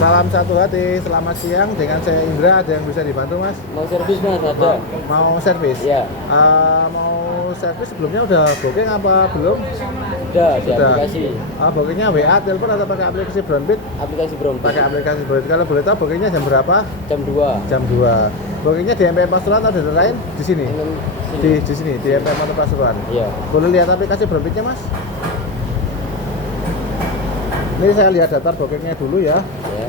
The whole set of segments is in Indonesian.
Salam satu hati, selamat siang. Dengan saya Indra, ada yang bisa dibantu mas? Mau servis mas ada. Mau servis? Ya. Mau servis sebelumnya udah booking apa belum? Sudah di Sudah. aplikasi. Bookingnya WA, telepon atau pakai aplikasi Brownbit? Aplikasi Brownbit. Pakai aplikasi Brownbit. Kalau boleh tahu bookingnya jam berapa? Jam 2. Jam 2. Bookingnya di MPM Pasuruan atau di lain? Di sini? Di sini, di MPM atau Pasuruan? Iya. Boleh lihat aplikasi Brownbitnya mas? Ini saya lihat daftar bookingnya dulu ya. Ya.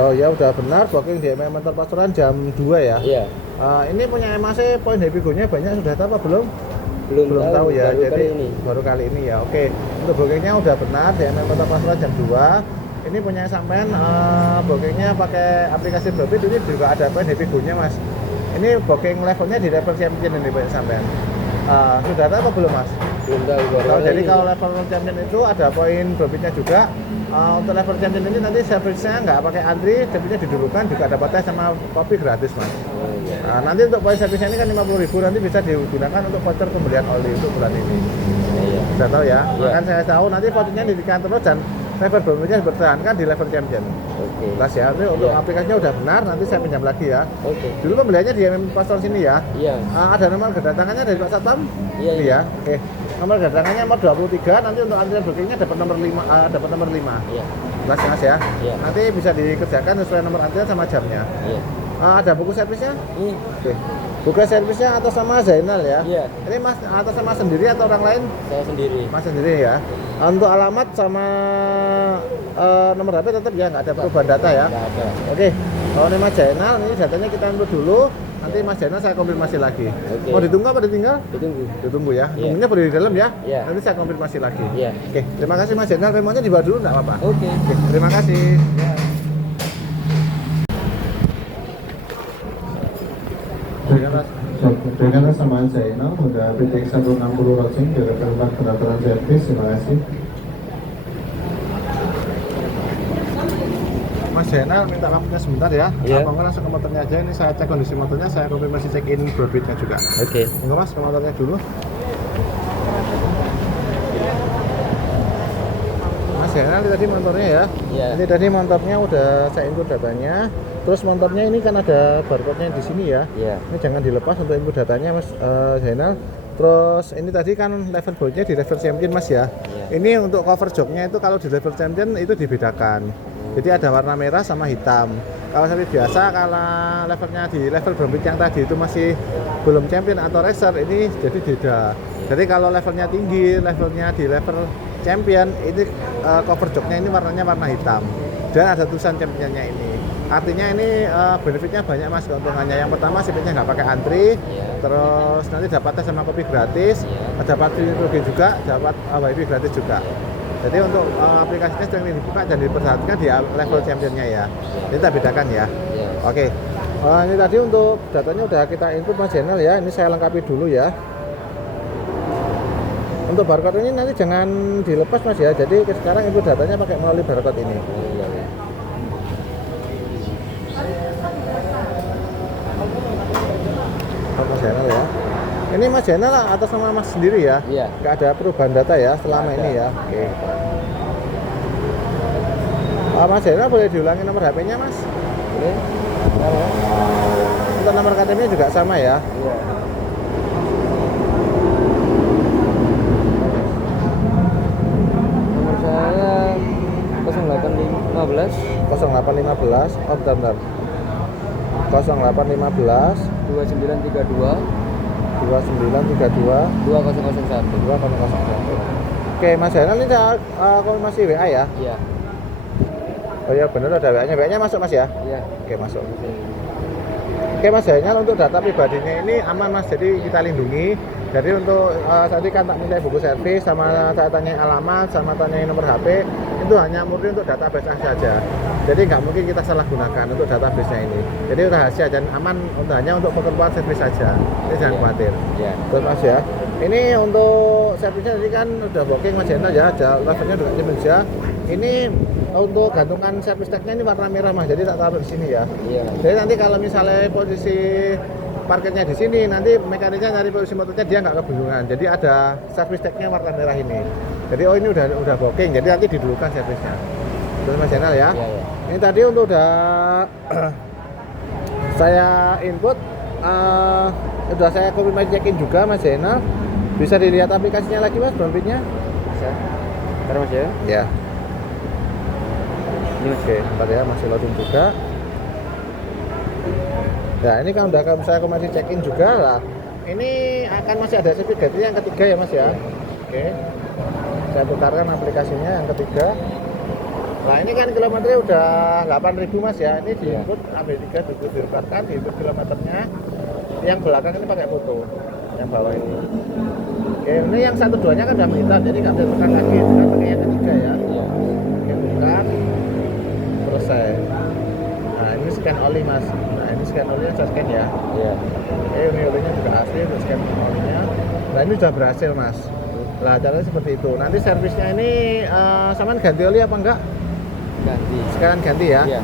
Oh ya udah benar, booking di MPM Antar Pasuruan jam 2 ya. Iya. Ini punya MAC poin Happy Go-nya banyak, sudah tahu apa belum? Belum Tahu ya. baru Jadi kali ini. baru kali ini ya. Oke. Untuk bookingnya udah benar di MPM Antar Pasuruan jam 2. Ini punya sampean bookingnya pakai aplikasi Brownbit, ini juga ada poin Happy Go-nya mas. Ini booking levelnya di level champion ini punya sampean. Sudah tahu apa belum mas? Belum tahu baru kali Jadi ini. kalau level champion itu ada poin Brownbitnya juga. Untuk level champion ini nanti servisnya nggak pakai antri, servisnya didulukan, juga dapat teh sama kopi gratis mas. Oh, iya. Nanti untuk poin servisnya ini kan 50.000, nanti bisa digunakan untuk voucher pembelian oli untuk bulan ini. Iya. Sudah tahu ya? Iya. Kan saya tahu nanti vouchernya diberikan terus dan level Brownbitnya dipertahankan di level champion. Oke. Jelas ya, ini untuk Iya. aplikasinya udah benar, nanti saya pinjam lagi ya. Oke. Dulu pembeliannya di MM Pasar sini ya. Iya. Ada nomor kedatangannya dari Pak Satpam? Iya, Ini iya. ya. Oke. Nomor kedatangannya nomor 23, nanti untuk antrian bookingnya dapat nomor 5, dapat nomor 5. Iya. Jelas ya, Mas ya. Iya. Nanti bisa dikerjakan sesuai nomor antrian sama jamnya. Iya. Ada buku servisnya? Ini. Oke. Buku servisnya atas nama Zainal ya. Iya. Ini Mas atas nama sendiri atau orang lain? Saya sendiri. Mas sendiri ya. Untuk alamat sama nomor HP tetap ya, nggak ada perubahan data ya. Nggak ada. Oke. Kalau ini Mas Zainal, ini datanya kita input dulu. Nanti Mas Zainal saya konfirmasi lagi. Oke. Mau ditunggu apa ditinggal? Ditunggu. Ditunggu ya. Iya. Tunggunya boleh di dalam ya. Iya. Nanti saya konfirmasi lagi. Iya. Oke. Terima kasih Mas Zainal. Remonya dibawa dulu nggak apa-apa. Oke. Oke. Terima kasih. Ya. Dengan kesamaan Zainal, udah PT 160 Rocing dari tempat pendaftaran servis. Terima kasih. Mas Zainal minta lampunya sebentar ya. Iya. Apa langsung ke motornya aja. Ini saya cek kondisi motornya, saya konfirmasi check in Brownbitnya juga. Oke. Enggak mas, ke motornya dulu. Mas Zainal ini tadi motornya ya. Iya. Ini tadi motornya udah saya input datanya. Terus motornya ini kan ada barcode-nya di sini ya. Iya. Ini jangan dilepas untuk input datanya Mas Zainal. Terus ini tadi kan level boardnya di level champion Mas ya. Iya. Ini untuk cover joknya itu kalau di level champion itu dibedakan. Jadi ada warna merah sama hitam. Kalau seperti biasa kalau levelnya di level Brownbit yang tadi itu masih belum champion atau racer, ini jadi beda. Jadi kalau levelnya tinggi, levelnya di level champion, ini cover joknya ini warnanya warna hitam. Dan ada tulisan championnya ini. Artinya ini benefitnya banyak mas, keuntungannya. Yang pertama seatnya nggak pakai antri, Iya. terus nanti dapat teh sama kopi gratis, Iya. dapat free juga, dapat wifi gratis juga. Jadi untuk aplikasinya sering dibuka dan diperhatikan di level championnya ya. Ini kita bedakan ya. Iya. Oke. Ini tadi untuk datanya udah kita input Mas Zainal ya. Ini saya lengkapi dulu ya. Untuk barcode ini nanti jangan dilepas Mas ya. Jadi sekarang input datanya pakai melalui barcode ini. Oh, iya. Iya. Mas Zainal ya. Ini Mas Zainal atas nama Mas sendiri ya. Iya. Nggak ada perubahan data ya selama Nggak ini ada. ya. Oke. Mas Zainal boleh diulangi nomor HP-nya Mas? Oke. Halo. Untuk nomor KTP-nya juga sama ya. Iya. Nomor saya 0815 0815. Oh bentar. 0815 2932 2932 2001. 2001. Oke, Mas Zainal ini saya konfirmasi WA ya. Iya. Oh iya benar ada WA-nya. WA-nya masuk Mas ya? Iya. Oke, masuk. Oke Mas Zainal, untuk data pribadinya ini aman Mas, jadi kita lindungi. Jadi untuk tadi kan tak minta buku servis, sama saya tanya alamat, sama tanya nomor HP, itu hanya murni untuk database saja. Jadi nggak mungkin kita salah gunakan untuk database-nya ini. Jadi rahasia dan aman hanya untuk keperluan servis saja. Ini jangan khawatir. Iya. Terus Mas ya. Ini untuk servisnya tadi kan udah booking Mas Zainal ya, levelnya juga Indonesia. Ini untuk gantungan servis tag-nya ini warna merah Mas, jadi tak taruh di sini ya. Iya. Jadi nanti kalau misalnya posisi parkirnya di sini, nanti mekaniknya nyari posisi motornya dia nggak kebingungan. Jadi ada servis tag-nya warna merah ini. Jadi oh ini udah booking, jadi nanti didulukan servisnya. Terus Mas Zainal ya. Iya, iya. Ini tadi untuk udah saya input, udah saya confirm check-in juga Mas Zainal. Bisa dilihat aplikasinya lagi Mas, Brompitnya? Bisa. Ntar Mas ya. Ya. Ini Mas. Oke, bentar ya, masih loading juga. Ya, ini kan udah saya masih check-in juga lah. Ini akan masih ada speed ganti yang ketiga ya Mas ya. Oke. Saya putarkan aplikasinya yang ketiga. Nah, ini kan kilometernya udah 8.000 Mas ya. Ini di input AB3 diputarkan, di input kilometernya. Yang belakang ini pakai foto. Yang bawah ini. Oke, ini yang 1-2-nya kan udah melihat, jadi nggak bisa tekan lagi. Kita pakai yang ketiga ya. Iya. Oke, buka. Selesai. Nah, ini scan oli Mas. Nah, ini scan olinya saya scan ya. Iya. Oke, ini olinya juga asli, untuk scan olinya. Nah, ini sudah berhasil Mas. Nah, caranya seperti itu. Nanti servisnya ini samaan ganti oli apa enggak? Ganti. Sekarang ganti ya. Iya.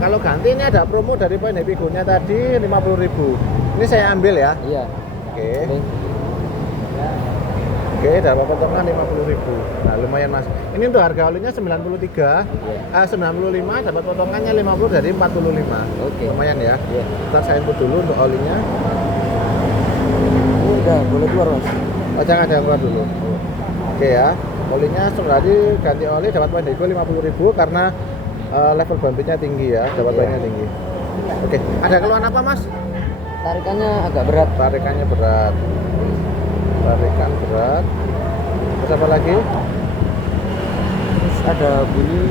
Kalau ganti ini ada promo dari poin happy go-nya tadi 50.000. Ini saya ambil ya. Iya. Oke. Oke. Oke, dapat potongan 50.000. Nah, lumayan Mas. Ini untuk harga olinya 93, Iya. 95, dapat potongannya 50 dari 45. Oke. Lumayan ya. Iya. Ntar saya input dulu untuk olinya. Ini udah boleh keluar Mas. Oh, jangan keluar dulu. Oke ya. Olinya tadi ganti oli dapat poin nego 50.000 karena level Brompitnya tinggi ya, dapat Iya. poinnya tinggi. Oke, ada keluhan apa Mas? Tarikannya agak berat. Tarikannya berat. Tarikan berat. Terus apa lagi? Terus ada bunyi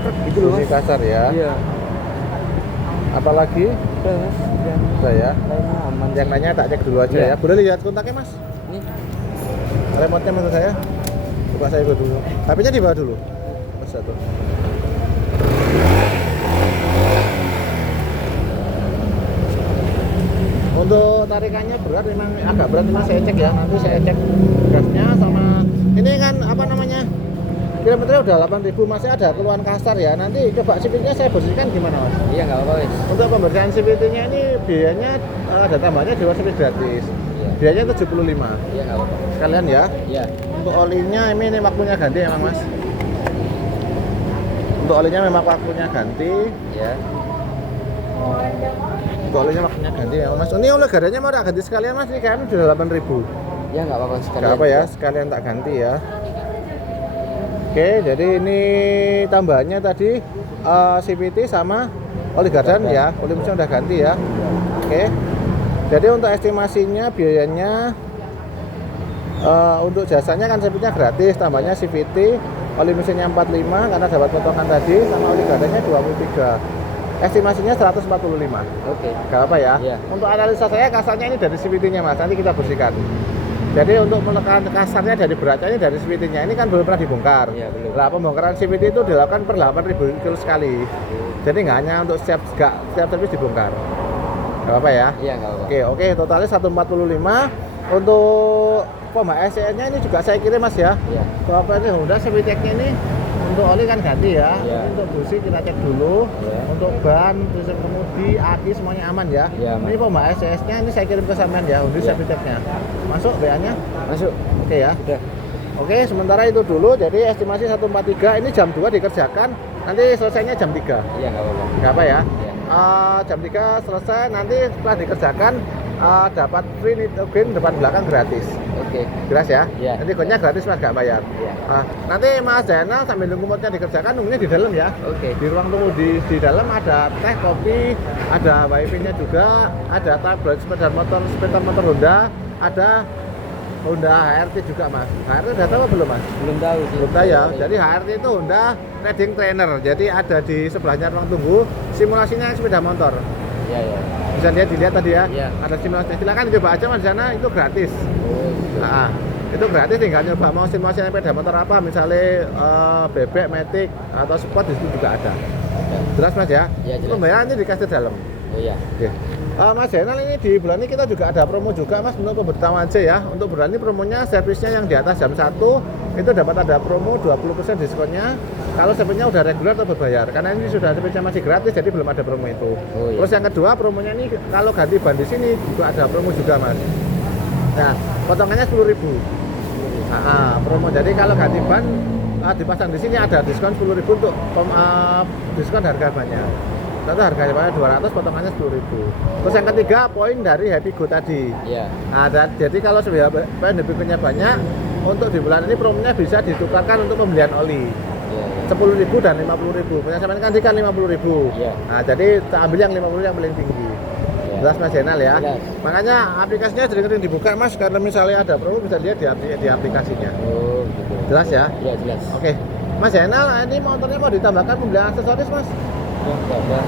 krek gitu loh Bunyi Mas. kasar ya. Iya. Apalagi? Udah Mas. Udah. Saya. Lainnya aman. Yang lainnya tak cek dulu aja Iya. ya. Boleh lihat kontaknya Mas? Ini. Remote-nya maksud saya. Buka saya dulu. HP-nya di bawah dulu. Mas satu. Untuk tarikannya berat, memang agak berat, memang saya cek ya. Nanti saya cek grafnya sama ini kan apa namanya? Kilometernya udah 8.000, masih ada keluhan kasar ya. Nanti coba CVT-nya saya bersihkan gimana Mas? Iya nggak apa-apa Mas. Untuk pembersihan CVT-nya ini biayanya ada tambahnya di luar service gratis. Iya. Biayanya 75. Iya nggak apa-apa. Sekalian ya. Iya. Untuk olinya ini waktunya ganti emang Mas. Untuk olinya memang waktunya ganti. Iya. Untuk olinya waktunya ganti memang Mas. Ini oleh garanya mau tak ganti sekalian Mas. Ini kayaknya sudah 8.000. Ya nggak apa-apa sekalian. Gak apa ya, sekalian tak ganti ya. Oke, jadi ini tambahannya tadi CVT sama oli gardan ya. Oli mesin udah ganti ya. Oke. Jadi untuk estimasinya biayanya untuk jasanya kan servisnya gratis, tambahnya CVT, oli mesinnya 45 karena dapat potongan tadi, sama oli gardannya 23. Estimasinya 145. Oke. Gak apa ya. Iya. Untuk analisa saya kasarnya ini dari CVT-nya Mas, nanti kita bersihkan. Jadi untuk menekan kasarnya dari beratnya ini dari CVT-nya, ini kan belum pernah dibongkar. Iya, belum. Nah, pembongkaran CVT itu dilakukan per 8.000 kilo sekali. Jadi nggak hanya untuk setiap servis dibongkar. Gak apa ya. Iya nggak apa-apa. Oke, totalnya 145. Untuk pompa SCN-nya ini juga saya kirim Mas ya. Iya. Apa ini Honda CVT-nya ini untuk oli kan ganti ya. Iya. Ini untuk busi kita cek dulu. Iya. Untuk ban, terus kemudi, aki semuanya aman ya. Iya, aman. Ini pompa SCS-nya ini saya kirim ke sampean ya, Honda Iya. CVT-nya. Masuk BA-nya? Masuk. Oke ya. Udah. Oke, sementara itu dulu. Jadi estimasi 143 ini jam 2 dikerjakan. Nanti selesainya jam 3. Iya nggak apa-apa. Enggak apa ya? Iya. Jam 3 selesai, nanti setelah dikerjakan dapat free nitrogen depan belakang gratis. Oke. Jelas ya? Iya. Nanti gonnya gratis Mas, nggak bayar. Iya. Nanti Mas Zainal sambil nunggu motornya dikerjakan, nunggunya di dalam ya. Oke. Di ruang tunggu di dalam ada teh, kopi, ada wifi-nya juga, ada tablet sepeda motor Honda, ada Honda HRT juga Mas. HRT udah tahu apa belum Mas? Belum tahu sih. Belum tahu ya. Jadi HRT itu Honda Riding Trainer. Jadi ada di sebelahnya ruang tunggu simulasinya sepeda motor. Iya iya. Bisa dilihat tadi ya. Iya. Ada simulasinya. Silakan coba aja Mas di sana, itu gratis. Oh. Gitu. Nah, itu gratis, tinggal nyoba mau simulasi sepeda motor apa, misalnya bebek, matic atau sport di situ juga ada. Ya. Jelas Mas ya? Iya, jelas. Pembayarannya di kasir dalam. Oh iya. Oke. Mas Zainal, ini di bulan ini kita juga ada promo juga Mas, untuk pemberitahuan aja ya. Untuk bulan ini promonya servisnya yang di atas jam 1 itu dapat ada promo 20% diskonnya kalau servisnya udah reguler atau berbayar. Karena ini sudah servisnya masih gratis, jadi belum ada promo itu. Oh, iya. Terus yang kedua, promonya ini kalau ganti ban di sini juga ada promo juga Mas. Nah, potongannya 10.000. Promo. Jadi kalau ganti ban dipasang di sini ada diskon 10.000 untuk diskon harga banyak. Satu harganya banyak 200, potongannya 10.000. Terus yang ketiga poin dari Happy Go tadi. Iya. Nah, jadi kalau sudah poin Happy Go-nya banyak, untuk di bulan ini promonya bisa ditukarkan untuk pembelian oli. Iya. 10.000 dan 50.000. Punya sampean kan 50.000. Iya. Nah, jadi kita ambil yang 50 yang paling tinggi. Iya. Jelas Mas Zainal ya. Jelas. Makanya aplikasinya sering-sering dibuka Mas, karena misalnya ada promo bisa lihat di aplikasinya. Oh, gitu. Jelas ya? Iya, jelas. Oke. Mas Zainal, ini motornya mau ditambahkan pembelian aksesoris Mas? Enggak ada.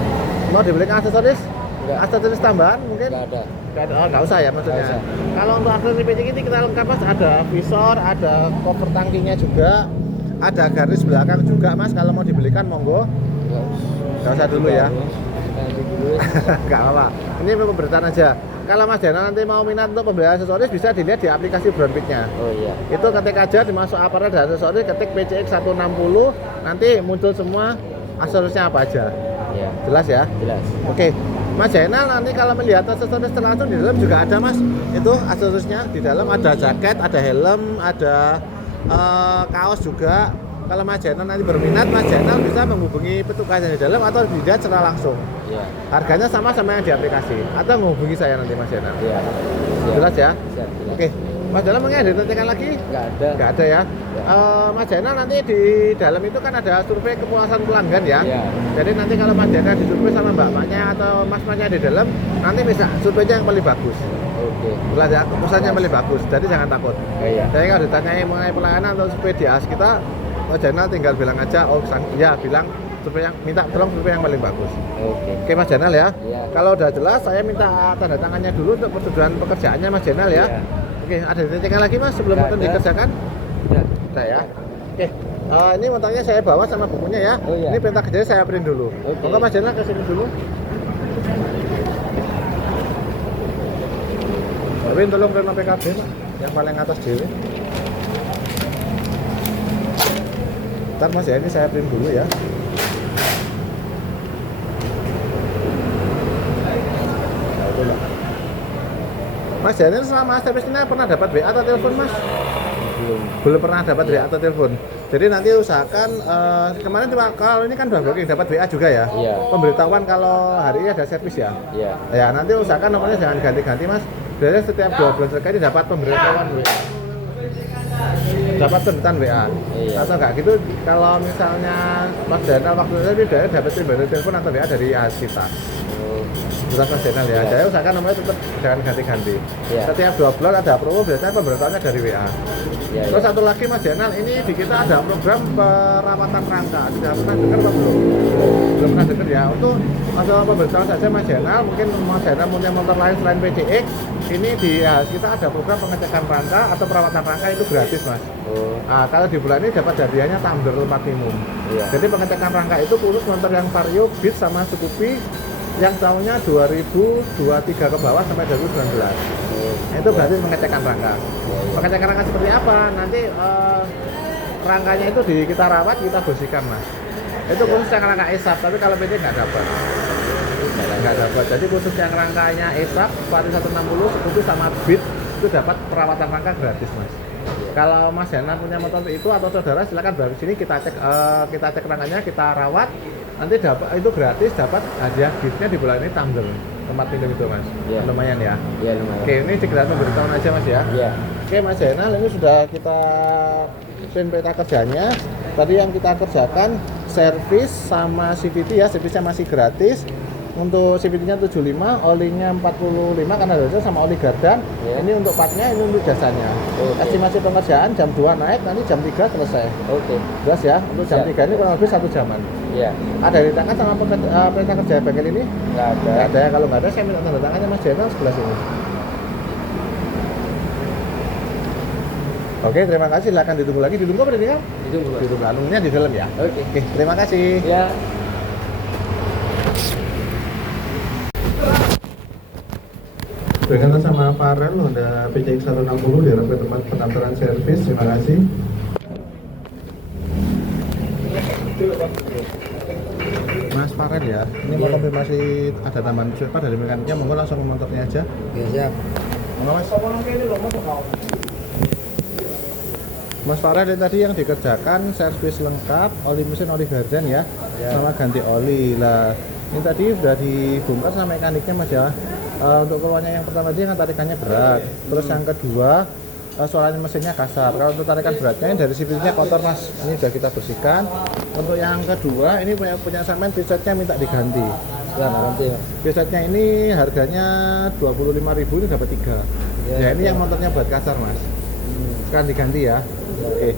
Mau dibelikan aksesoris? Enggak. Aksesoris tambahan mungkin? Enggak ada. Oh, nggak usah ya maksudnya. Nggak usah. Kalau untuk aksesoris PCX ini kita lengkap Mas, ada visor, ada cover tangkinya juga, ada garis belakang juga Mas. Kalau mau dibelikan monggo. Nggak usah dulu ya. Nanti dulu. Nggak apa-apa. Ini pemberitaan aja. Kalau Mas Zainal nanti mau minat untuk pembelian aksesoris bisa dilihat di aplikasi Brownpit-nya. Oh iya. Itu ketik aja dimasuk aparel dan aksesoris, ketik PCX 160, nanti muncul semua aksesorisnya apa aja. Iya. Jelas ya? Jelas. Oke. Mas Zainal nanti kalau melihat aksesoris langsung di dalam juga ada Mas. Itu aksesorisnya di dalam ada jaket, ada helm, ada kaos juga. Kalau Mas Zainal nanti berminat, Mas Zainal bisa menghubungi petugas yang di dalam atau dilihat secara langsung. Iya. Harganya sama yang di aplikasi. Atau menghubungi saya nanti Mas Zainal. Iya. Jelas ya? Siap, jelas. Oke. Mas Zainal mungkin ada tanyakan lagi? Enggak ada. Nggak ada ya. Mas Zainal nanti di dalam itu kan ada survei kepuasan pelanggan ya. Iya. Jadi nanti kalau Mas Zainal disurvei sama mbak-mbaknya atau mas-masnya di dalam, nanti bisa surveinya yang paling bagus. Oke. Jelas ya, kepuasannya yang paling bagus. Jadi jangan takut. Iya. Jadi kalau ditanyai mengenai pelayanan atau survei di AS kita, Mas Zainal tinggal bilang aja, bilang survei yang minta tolong survei yang paling bagus. Oke. Oke Mas Zainal ya. Iya. Kalau udah jelas, saya minta tanda tangannya dulu untuk persetujuan pekerjaannya Mas Zainal ya. Iya. Oke, ada ditanyakan lagi Mas sebelum Nggak motor ada. dikerjakan? Udah. Udah ya. Oke, ini motornya saya bawa sama bukunya ya. Oh, iya. Ini perintah kerjanya saya print dulu. Oke. Monggo Mas Zainal ke sini dulu. Tapi tolong print PKB Pak, yang paling atas dulu. Ntar Mas ya, ini saya print dulu ya. Nah, itu lah. Mas Zainal selama servis ini pernah dapat WA atau telepon Mas? Belum pernah dapat WA atau telepon. Jadi nanti usahakan kemarin cuma kalau ini kan udah booking dapat WA juga ya. Iya. Pemberitahuan kalau hari ini ada servis ya. Iya. Ya nanti usahakan nomornya jangan ganti-ganti Mas. Biasanya setiap 2 bulan sekali dapat pemberitahuan WA. Dapat pemberitahuan WA. Iya. Atau enggak gitu kalau misalnya Mas Zainal waktu itu dia dapat telepon atau WA dari AS kita. Jelas Mas Zainal ya. Iya. Jadi usahakan nomornya tetap jangan ganti-ganti. Iya. Setiap 2 bulan ada promo biasanya pemberitahuannya dari WA. Iya. Terus satu lagi Mas Zainal, ini di kita ada program perawatan rangka. Sudah pernah dengar atau belum? Belum pernah dengar ya. Untuk masalah pemberitahuan saja Mas Zainal, mungkin Mas Zainal punya motor lain selain PCX, ini di kita ada program pengecekan rangka atau perawatan rangka itu gratis Mas. Oh. Nah, kalau di bulan ini dapat hadiahnya tumbler maksimum. Iya. Jadi pengecekan rangka itu khusus motor yang Vario, Beat sama Scoopy yang tahunnya 2023 ke bawah sampai 2019. Nah, itu berarti pengecekan rangka. Pengecekan rangka seperti apa? Nanti rangkanya itu kita rawat, kita bersihkan Mas. Itu khusus yang rangka ESAP, tapi kalau PT nggak dapat. Nggak dapat. Jadi khusus yang rangkanya ESAP, Vario 160, Scoopy sama Beat itu dapat perawatan rangka gratis Mas. Kalau Mas Zainal punya motor itu atau saudara silakan baru sini kita cek rangkanya, kita rawat, nanti dapat itu gratis, dapat hadiah giftnya di bulan ini tumbler tempat minum itu Mas. Iya. Lumayan ya. Iya, lumayan. Oke, ini sekedar pemberitahuan aja Mas ya. Iya. Oke Mas Zainal, ini sudah kita print peta kerjanya. Tadi yang kita kerjakan servis sama CVT ya, servisnya masih gratis. Untuk CVT-nya 75, olinya 45 karena ada jasa sama oli gardan. Yeah. Ini untuk partnya, ini untuk jasanya. Okay. Estimasi pengerjaan jam 2 naik, nanti jam 3 selesai. Oke. Jelas ya, untuk jam Yeah. 3 ini kurang lebih 1 jaman. Iya. Ada di tangan sama perintah kerja bengkel ini? Enggak ada. Nggak ada ya, kalau nggak ada saya minta tanda tangannya Mas Zainal sebelah sini. Oke, terima kasih. Silakan ditunggu lagi. Ditunggu apa tadi kan? Ditunggu, Pak. Ditunggu. Alumnya di dalam ya. Oke. Oke, terima kasih. Ya. Berkaitan sama Farel Honda PCX 160 di arah tempat pendaftaran servis. Terima kasih. Mas Farel ya, ini mau konfirmasi ada tambahan siapa dari mekaniknya, monggo langsung ke motornya aja. Ya, siap. Monggo Mas. Mas Farel ini tadi yang dikerjakan servis lengkap, oli mesin, oli gardan ya, Ya. sama ganti oli lah. Ini tadi sudah dibongkar sama mekaniknya Mas ya. Untuk keluarnya yang pertama tadi kan tarikannya berat, terus yang kedua soalnya mesinnya kasar. Kalau untuk tarikan beratnya ini dari sipilnya kotor Mas, ini sudah kita bersihkan. Untuk yang kedua ini punya sampean presetnya minta diganti. Ya, nanti. Presetnya ini harganya 25.000, ini dapat 3. Ya, ini yang motornya buat kasar Mas. Sekarang diganti ya. Oke.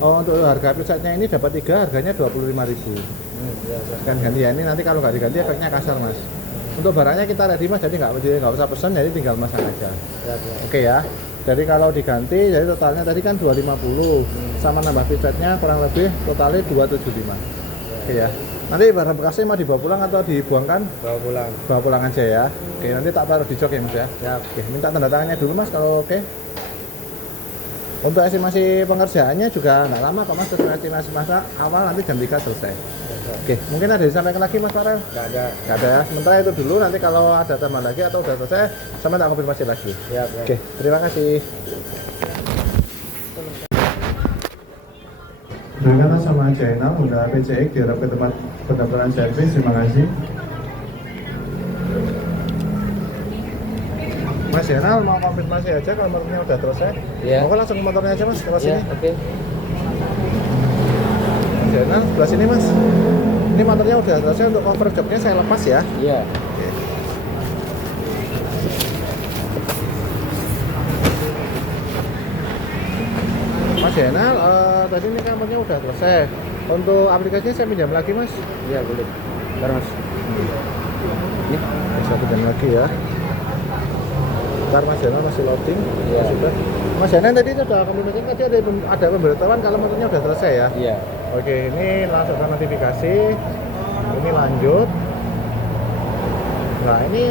Oh, untuk harga presetnya ini dapat 3, harganya 25.000. Ya, Sekarang ganti ya. Ini nanti kalau nggak diganti efeknya kasar Mas. Untuk barangnya kita ready Mas, jadi nggak usah pesan, jadi tinggal masang aja. ya. Oke ya. Jadi kalau diganti, jadi totalnya tadi kan 250 sama nambah presetnya kurang lebih totalnya 275. Oke ya. Nanti barang bekasnya mau dibawa pulang atau dibuangkan? Bawa pulang. Bawa pulang aja ya. Oke, nanti tak taruh di jok ya Mas ya. Ya. Oke, minta tanda tangannya dulu Mas kalau oke. Untuk estimasi pengerjaannya juga nggak lama kok Mas, estimasi masa awal nanti jam 3 selesai. Oke, mungkin ada disampaikan lagi Mas Farel? Enggak ada. Nggak ada ya, sementara itu dulu, nanti kalau ada tambah lagi atau udah selesai, sama tak konfirmasi lagi. Ya. Oke, terima kasih. Terima kasih sama Jainal, udah PCX diharap ke tempat pendaftaran servis, terima kasih. Mas Jainal mau konfirmasi aja kalau motornya udah selesai. Iya. Mau langsung ke motornya aja Mas, ke Ya, sini. oke. Mas Jainal, sebelah sini Mas. Ini motornya udah selesai, untuk cover joknya saya lepas ya. Iya. Mas Jainal, tadi ini kamarnya udah selesai. Untuk aplikasinya saya pinjam lagi Mas. Iya, boleh. Bentar, Mas. Ini. Bisa pinjam lagi ya. Ntar Mas Jainal masih loading. Iya. Sudah. Mas Jainal tadi sudah konfirmasi tadi ada pemberitahuan kalau motornya udah selesai ya. Iya. Oke, ini langsung ke notifikasi. Ini lanjut. Nah, ini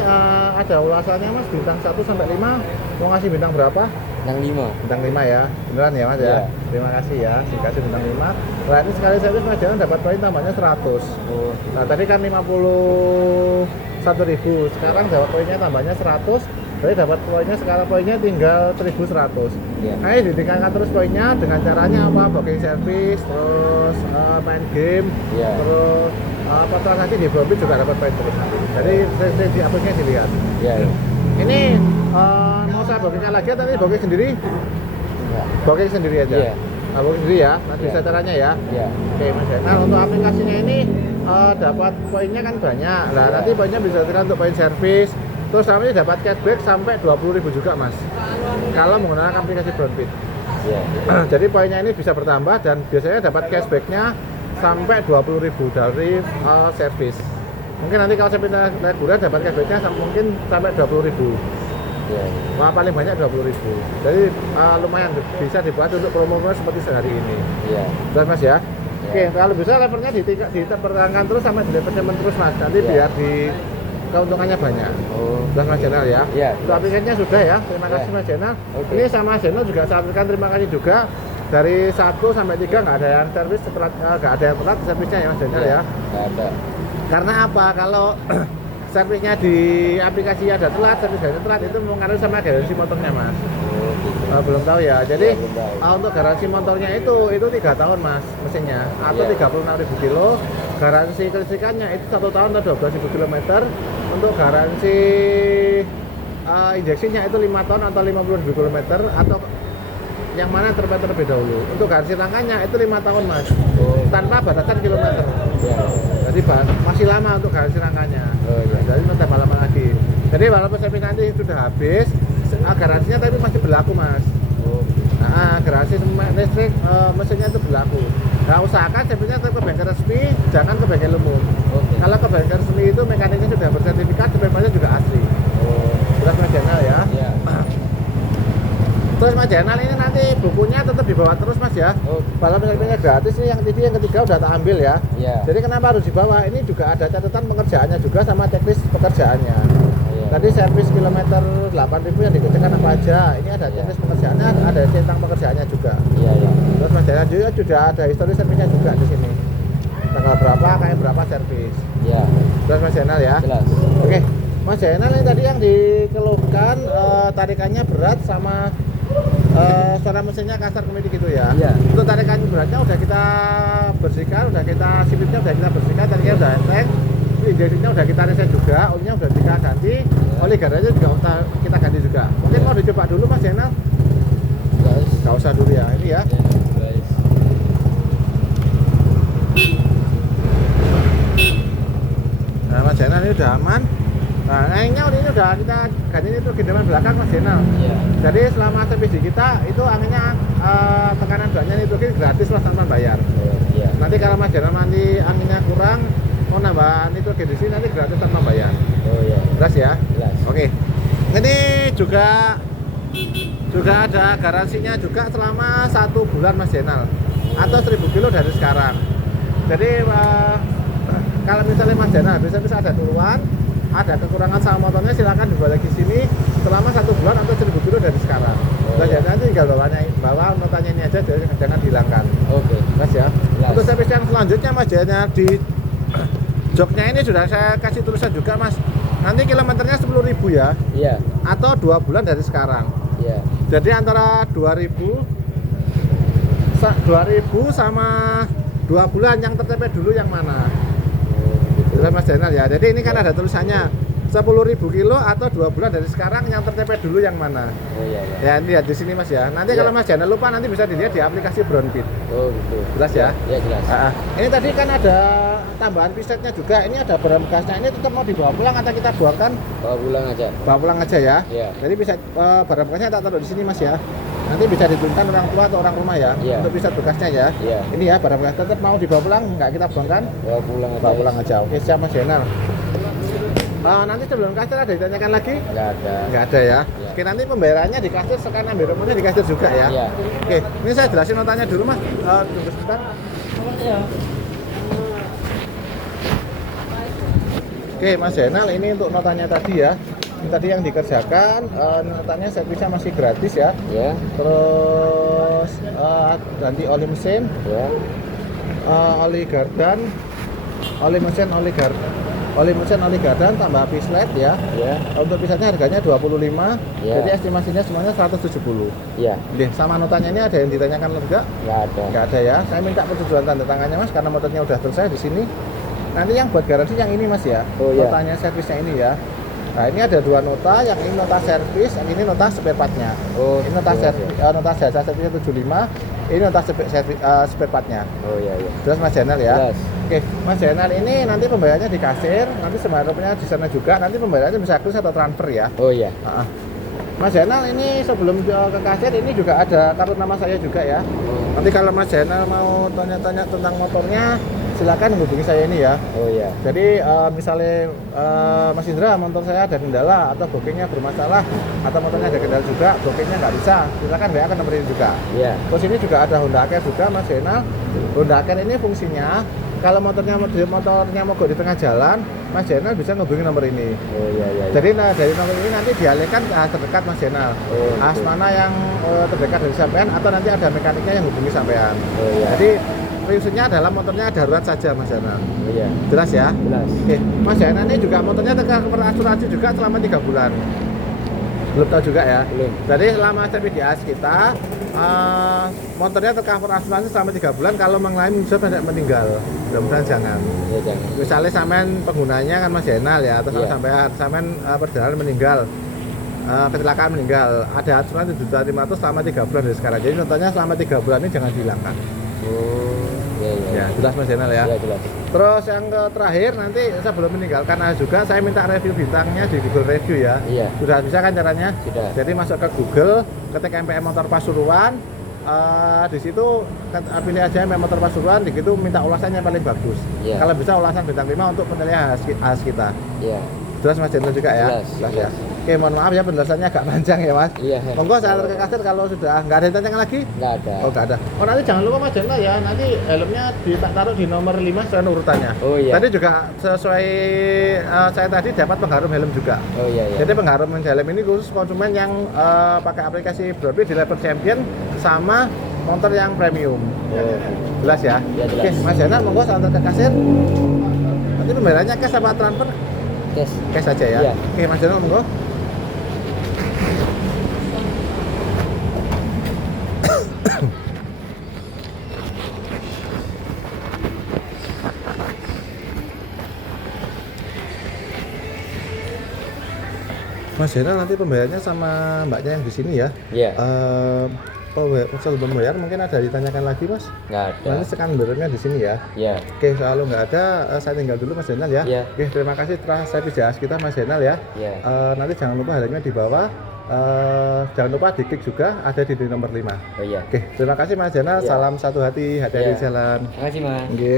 ada ulasannya Mas, bintang 1 sampai 5. Mau ngasih bintang berapa? Yang 5. Bintang 5 ya. Beneran ya Mas ya? Iya. Terima kasih ya. Dikasih bintang 5. Nah, ini sekali servis Mas Jainal dapat poin tambahnya 100. Oh. Nah, tadi kan 51.000. Sekarang dapat poinnya tambahnya 100. Jadi dapat poinnya, sekarang poinnya tinggal 1.100. Iya. Nah, ini ditingkatkan terus poinnya dengan caranya apa? Booking service, terus main game, Iya. terus apa transaksi di Bobby juga dapat poin terus nanti. Jadi di aplikasinya dilihat. Iya, iya. Ini mau saya bookingkan lagi atau ini booking sendiri? Enggak. Booking sendiri aja. Iya. Nah, booking sendiri ya. Nanti Iya. bisa caranya ya. Iya. Oke Mas. Nah, untuk aplikasinya ini dapat poinnya kan banyak. Nah, Iya. nanti poinnya bisa digunakan untuk poin servis. Terus kami dapat cashback sampai 20.000 juga Mas. Kalau menggunakan aplikasi Brownbit. Iya. Jadi poinnya ini bisa bertambah dan biasanya dapat cashbacknya sampai 20.000 dari servis. Mungkin nanti kalau saya pindah reguler dapat cashbacknya mungkin sampai 20.000. Iya. Wah, paling banyak 20.000. Jadi lumayan bisa dibuat untuk promo-promo seperti sehari ini. Iya. Jelas Mas ya? Ya. Oke, kalau bisa levelnya dipertahankan terus sama di level terus Mas. Nanti Ya. biar di keuntungannya banyak. Oh. Jelas Mas Jenal ya? Iya. Untuk aplikasinya sudah ya. Terima Ya. kasih Mas Jenal. Oke. Ini sama Mas Jenal juga saya sampaikan terima kasih juga. Dari 1 sampai 3 nggak ada yang servis setelah nggak ada yang telat servisnya ya Mas Jenal ya. Enggak ada. Karena apa? Kalau servisnya di aplikasi ada telat, servis ada telat itu mengaruh sama garansi motornya Mas. Oh, gitu. Belum tahu ya. Jadi Ya, belum tahu. untuk garansi motornya itu 3 tahun Mas mesinnya atau Iya. 36.000 kilo. Garansi kelistrikannya itu 1 tahun atau 12.000 kilometer. Untuk garansi injeksinya itu 5 tahun atau 50.000 kilometer atau yang mana terlebih dahulu. Untuk garansi rangkanya itu 5 tahun Mas. Oh. Tanpa batasan kilometer. Iya. Jadi masih lama untuk garansi rangkanya. Oh, iya. Jadi tambah lama lagi. Jadi walaupun servis nanti sudah habis, garansinya tapi masih berlaku Mas. Oh. Nah, garansi listrik mesinnya itu berlaku. Nah, usahakan servisnya ke bengkel resmi, jangan ke bengkel umum. Oke. Kalau ke bengkel resmi itu mekaniknya sudah bersertifikat, spare juga asli. Oh. Jelas Mas Jenal ya. Iya. Terus Mas Jenal ini nanti bukunya tetap dibawa terus Mas ya. Oh. Kalau misalnya gratis ini yang TV yang ketiga udah tak ambil ya. Iya. Jadi kenapa harus dibawa? Ini juga ada catatan pengerjaannya juga sama checklist pekerjaannya. Iya. Tadi servis kilometer 8.000 yang dikerjakan apa aja. Ini ada Iya. checklist pekerjaannya, ada tentang pekerjaannya juga. Iya, iya. Terus Mas Jenal juga sudah ada histori servisnya juga di sini. Tanggal berapa, kayak berapa servis. Iya. Terus Mas Jenal ya. Jelas. Oke, Mas Jenal ini tadi yang dikeluhkan tarikannya berat sama suara mesinnya kasar komedi gitu ya. Iya. Untuk tarikan beratnya udah kita bersihkan, udah kita sipitnya udah kita bersihkan, tadinya udah enteng. Injeksinya udah kita reset juga, olinya udah kita ganti, oli garanya juga kita ganti juga. Mungkin mau dicoba dulu Mas Zainal? Guys. Nggak usah dulu ya, ini ya. Guys. Nah Mas Zainal ini udah aman. Nah anginnya ini udah kita ganti itu gendeman belakang Mas Zainal. Iya. Jadi selama servis di kita itu anginnya tekanan bannya itu gratis Mas tanpa bayar. Oh, iya. Nanti kalau Mas Zainal nanti anginnya kurang mau nambah nitrogen di sini nanti gratis tanpa bayar. Oh iya. Jelas ya? Jelas. Oke. Ini juga ada garansinya juga selama 1 bulan Mas Zainal atau 1000 kilo dari sekarang. Jadi kalau misalnya Mas Zainal bisa ada keluhan, ada kekurangan sama motornya, silakan dibawa lagi sini selama 1 bulan atau 1000 kilo dari sekarang. Oh, iya. Nanti tinggal bawa notanya ini aja, jangan dihilangkan. Oke. Mas ya. Jelas. Untuk servis yang selanjutnya Mas Zainal di joknya ini sudah saya kasih tulisan juga Mas. Nanti kilometernya 10.000 ya, Iya. atau 2 bulan dari sekarang. Iya. Jadi antara 2000 sama 2 bulan yang tercapai dulu yang mana? Oh, gitu. Jelas Mas Zainal ya. Jadi ini kan ada tulisannya 10.000 kilo atau 2 bulan dari sekarang yang tercapai dulu yang mana? Oh iya, iya. Ya lihat di sini Mas ya. Nanti Iya. kalau Mas Zainal lupa nanti bisa dilihat di aplikasi Brownpit. Oh gitu. Jelas ya? Iya, jelas. Ini tadi kan ada tambahan pisetnya juga. Ini ada barang bekasnya. Ini tetap mau dibawa pulang atau kita buangkan? Bawa pulang aja. Bawa pulang aja ya. Iya. Jadi bisa barang bekasnya tak taruh di sini Mas ya. Nanti bisa diturunkan orang tua atau orang rumah ya. Iya. Untuk piset bekasnya ya. Iya. Ini ya barang bekas tetap mau dibawa pulang, nggak kita buangkan? Bawa pulang aja. Bawa pulang aja. Oke, siap Mas Zainal. Nanti sebelum kasir ada ditanyakan lagi? Enggak ada. Nggak ada ya. Iya. Oke, nanti pembayarannya di kasir, sekarang ambil nomornya di kasir juga ya. Iya. Oke, ini saya jelasin notanya dulu Mas. Tunggu sebentar. Oke, Mas Zainal, ini untuk notanya tadi ya. Ini tadi yang dikerjakan, notanya servisnya masih gratis ya. Ya. Terus ganti oli mesin, Ya. oli gardan, oli mesin, oli gardan, tambah pislet ya. Ya. Untuk pisletnya harganya 25, Ya. jadi estimasinya semuanya 170. Iya. Oke, sama notanya ini ada yang ditanyakan juga? Enggak ada. Nggak ada ya. Saya minta persetujuan tanda tangannya Mas karena motornya udah selesai di sini. Nanti yang buat garansi yang ini Mas ya. Oh, iya. Notanya servisnya ini ya. Nah, ini ada 2 nota, yang ini nota servis, yang ini nota spare partnya. Oh, Ini nota jelas, servis, ya. nota jasa servisnya 75. Ini nota spare partnya. Oh iya, iya. Jelas Mas Zainal ya. Jelas. Oke, Mas Zainal ini nanti pembayarannya di kasir, nanti sembarangnya di sana juga. Nanti pembayarannya bisa kris atau transfer ya. Oh iya. Mas Zainal ini sebelum ke kasir ini juga ada kartu nama saya juga ya. Nanti kalau Mas Zainal mau tanya-tanya tentang motornya, silakan hubungi saya ini ya. Oh iya. Jadi misalnya Mas Indra motor saya ada kendala atau bookingnya bermasalah atau motornya ada kendala juga, bookingnya nggak bisa, silakan WA ke nomor ini juga. Iya. Terus ini juga ada Honda Accord juga Mas Zainal. Honda Accord ini fungsinya kalau motornya mogok di tengah jalan, Mas Zainal bisa ngehubungi nomor ini. Oh iya, iya. Jadi dari nomor ini nanti dialihkan ke terdekat Mas Zainal. Oh, gitu. Mana yang terdekat dari sampean atau nanti ada mekaniknya yang hubungi sampean. Oh iya. Jadi prinsipnya adalah motornya darurat saja Mas Zainal. Oh, iya. Jelas ya? Jelas. Oke, Mas Zainal ini juga motornya terasuransi juga selama 3 bulan. Belum tahu juga ya. Belum. Jadi selama CPDAS kita motornya tercover asuransi selama 3 bulan. Kalau mengalami misalnya meninggal, mudah-mudahan jangan. Ya jangan. Misalnya sampean penggunanya kan Mas Zainal ya, terus Iya. sampean perjalanan meninggal, kecelakaan meninggal, ada asuransi 7.500 selama 3 bulan dari sekarang. Jadi contohnya selama 3 bulan ini jangan dihilangkan. Oh iya, iya. Ya, jelas Mas Zainal ya. Iya, jelas. Terus yang terakhir nanti sebelum meninggalkan juga saya minta review bintangnya di Google Review ya. Iya. Sudah bisa kan caranya? Sudah. Jadi masuk ke Google, ketik MPM Motor Pasuruan, di situ pilih aja MPM Motor Pasuruan, di situ minta ulasannya paling bagus. Iya. Kalau bisa ulasan bintang 5 untuk penilaian khas kita. Iya. Jelas Mas Zainal juga ya? Jelas, ya. Oke, mohon maaf ya penjelasannya agak panjang ya Mas. Iya. Monggo saya antar ke kasir kalau sudah nggak ada yang tanya lagi. Enggak ada. Oh nggak ada. Oh nanti jangan lupa Mas Zainal ya, nanti helmnya taruh di nomor 5 sesuai urutannya. Oh iya. Tadi juga sesuai saya tadi dapat pengharum helm juga. Oh iya, iya. Jadi pengharum helm ini khusus konsumen yang pakai aplikasi Broadway di level champion sama motor yang premium. Oh. Jelas ya? Ya, jelas. Oke, Mas Zainal monggo saya antar ke kasir. Nanti pembayarannya cash apa transfer? Cash. Cash aja ya. Iya. Oke, Mas Zainal monggo. Mas Zainal nanti pembayarannya sama mbaknya yang di sini ya. Iya. Sebelum bayar mungkin ada ditanyakan lagi Mas. Nggak ada. Nanti skandernya di sini ya. Iya. Oke, kalau nggak ada, saya tinggal dulu Mas Zainal ya. Iya. Oke, terima kasih telah saya PJAS kita Mas Zainal ya. Iya. Nanti jangan lupa harganya di bawah. Jangan lupa diklik juga ada di nomor 5. Oh iya. Oke, terima kasih Mas Zainal. Iya. Salam satu hati, hati-hati Iya. di jalan. Makasih, Mas. Oke.